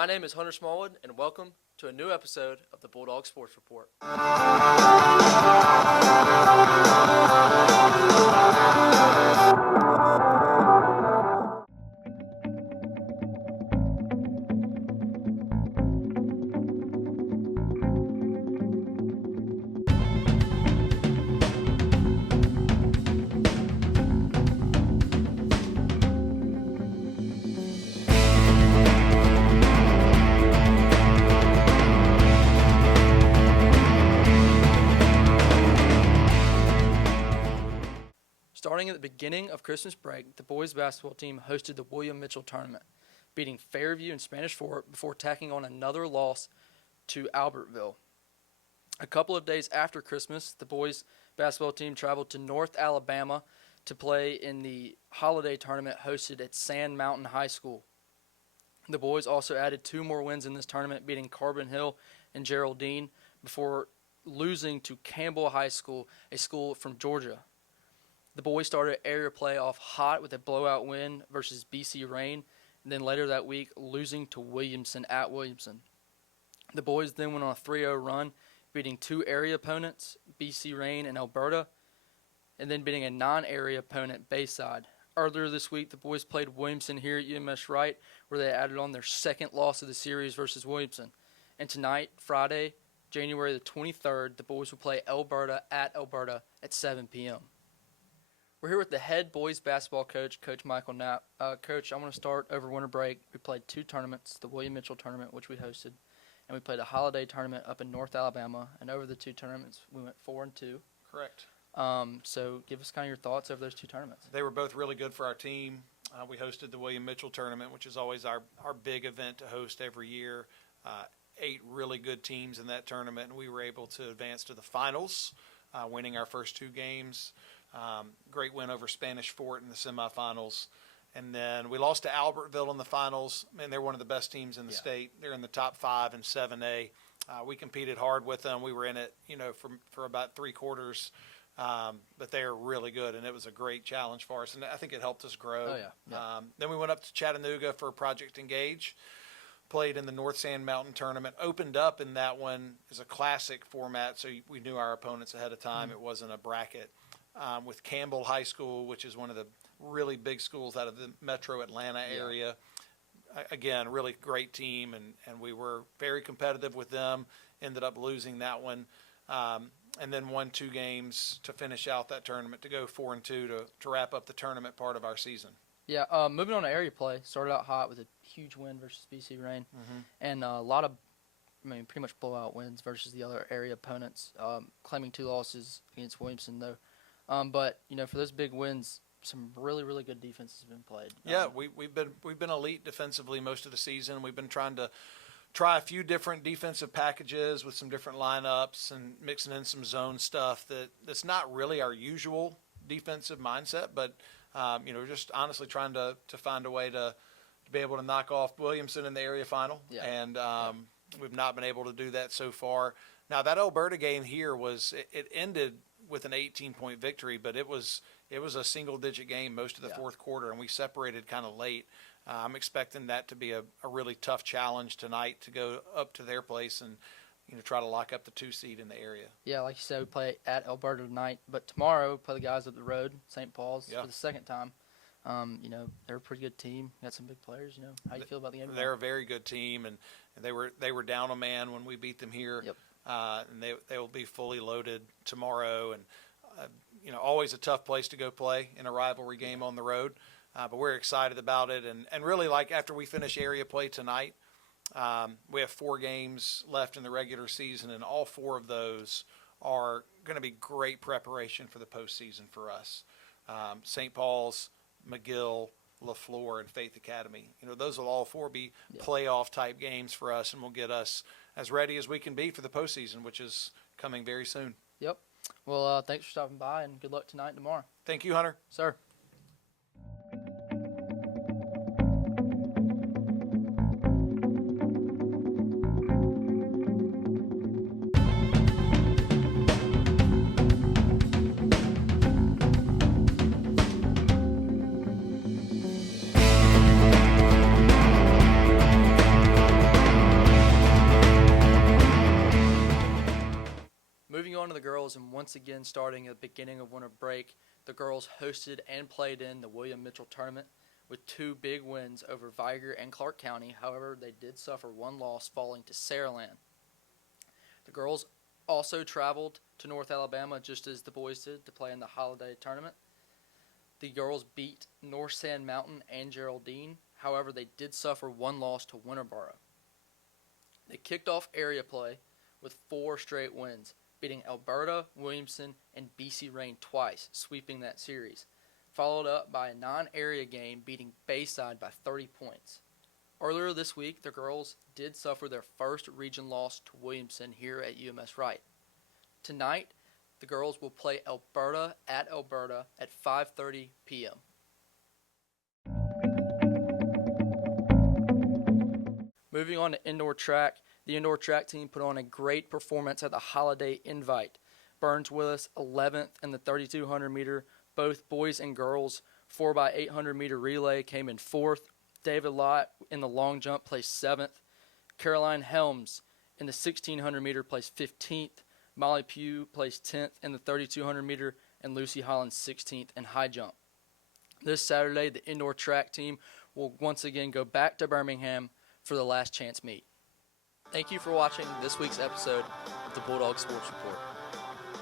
My name is Hunter Smallwood, and welcome to a new episode of the Bulldog Sports Report. Starting at the beginning of Christmas break, the boys basketball team hosted the William Mitchell tournament, beating Fairview and Spanish Fort before tacking on another loss to Albertville. A couple of days after Christmas, the boys basketball team traveled to North Alabama to play in the holiday tournament hosted at Sand Mountain High School. The boys also added 2 more wins in this tournament, beating Carbon Hill and Geraldine before losing to Campbell High School, a school from Georgia. The boys started area play off hot with a blowout win versus BC Rain, and then later that week losing to Williamson at Williamson. The boys then went on a 3-0 run, beating 2 area opponents, BC Rain and Alberta, and then beating a non-area opponent, Bayside. Earlier this week, the boys played Williamson here at UMS-Wright, where they added on their second loss of the series versus Williamson. And tonight, Friday, January the 23rd, the boys will play Alberta at 7 p.m. We're here with the head boys basketball coach, Coach Michael Knapp. Coach, I want to start over winter break. We played 2 tournaments, the William Mitchell tournament, which we hosted, and we played a holiday tournament up in North Alabama. And over the 2 tournaments, we went 4-2. Correct. So give us kind of your thoughts over those 2 tournaments. They were both really good for our team. We hosted the William Mitchell tournament, which is always our big event to host every year. 8 really good teams in that tournament, and we were able to advance to the finals, winning our first 2 games. Great win over Spanish Fort in the semifinals. And then we lost to Albertville in the finals. Man, they're one of the best teams in the state. They're in the top 5 in 7A. We competed hard with them. We were in it, for about 3 quarters. But they are really good, and it was a great challenge for us. And I think it helped us grow. Oh, yeah. Then we went up to Chattanooga for Project Engage. Played in the North Sand Mountain tournament. Opened up in that one as a classic format, so we knew our opponents ahead of time. It wasn't a bracket. With Campbell High School, which is one of the really big schools out of the metro Atlanta area. Again, really great team, and we were very competitive with them. Ended up losing that one, and then won 2 games to finish out that tournament, to go 4-2 to wrap up the tournament part of our season. Yeah, moving on to area play, started out hot with a huge win versus BC Rain, and a lot of, pretty much blowout wins versus the other area opponents, claiming 2 losses against Williamson, though. But for those big wins, some really, really good defense has been played. Yeah, we've been elite defensively most of the season. We've been trying to try a few different defensive packages with some different lineups and mixing in some zone stuff that's not really our usual defensive mindset. But just honestly trying to find a way to be able to knock off Williamson in the area final, and we've not been able to do that so far. Now that Alberta game here it ended with an 18-point victory, but it was a single-digit game most of the fourth quarter, and we separated kind of late. I'm expecting that to be a really tough challenge tonight to go up to their place and try to lock up the 2 seed in the area. Yeah, like you said, we play at Alberta tonight, but tomorrow we play the guys up the road, St. Paul's, for the second time. They're a pretty good team. Got some big players. How do you feel about the game? They're a very good team, and they were down a man when we beat them here. Yep. And they will be fully loaded tomorrow, and always a tough place to go play in a rivalry game on the road, but we're excited about it, and really, like, after we finish area play tonight, we have 4 games left in the regular season, and all 4 of those are going to be great preparation for the postseason for us. St. Paul's, McGill, LaFleur, and Faith Academy. Those will all 4 be playoff type games for us, and will get us as ready as we can be for the postseason, which is coming very soon. Yep. Well, thanks for stopping by, and good luck tonight and tomorrow. Thank you, Hunter. Sir. on to the girls, and once again, starting at the beginning of winter break, the girls hosted and played in the William Mitchell tournament with 2 big wins over Viger and Clark County. However, they did suffer 1 loss, falling to Saraland. The girls also traveled to North Alabama just as the boys did to play in the holiday tournament. The girls beat North Sand Mountain and Geraldine. However, they did suffer 1 loss to Winterboro. They kicked off area play with 4 straight wins, beating Alberta, Williamson, and BC Rain twice, sweeping that series, followed up by a non-area game beating Bayside by 30 points. Earlier this week, the girls did suffer their first region loss to Williamson here at UMS-Wright. Tonight, the girls will play Alberta at 5:30 p.m. Moving on to indoor track, the indoor track team put on a great performance at the Holiday Invite. Burns Willis 11th in the 3,200 meter, both boys and girls 4x800 meter relay came in 4th. David Lott in the long jump placed 7th. Caroline Helms in the 1,600 meter placed 15th. Molly Pugh placed 10th in the 3,200 meter, and Lucy Hollins 16th in high jump. This Saturday, the indoor track team will once again go back to Birmingham for the last chance meet. Thank you for watching this week's episode of the Bulldog Sports Report.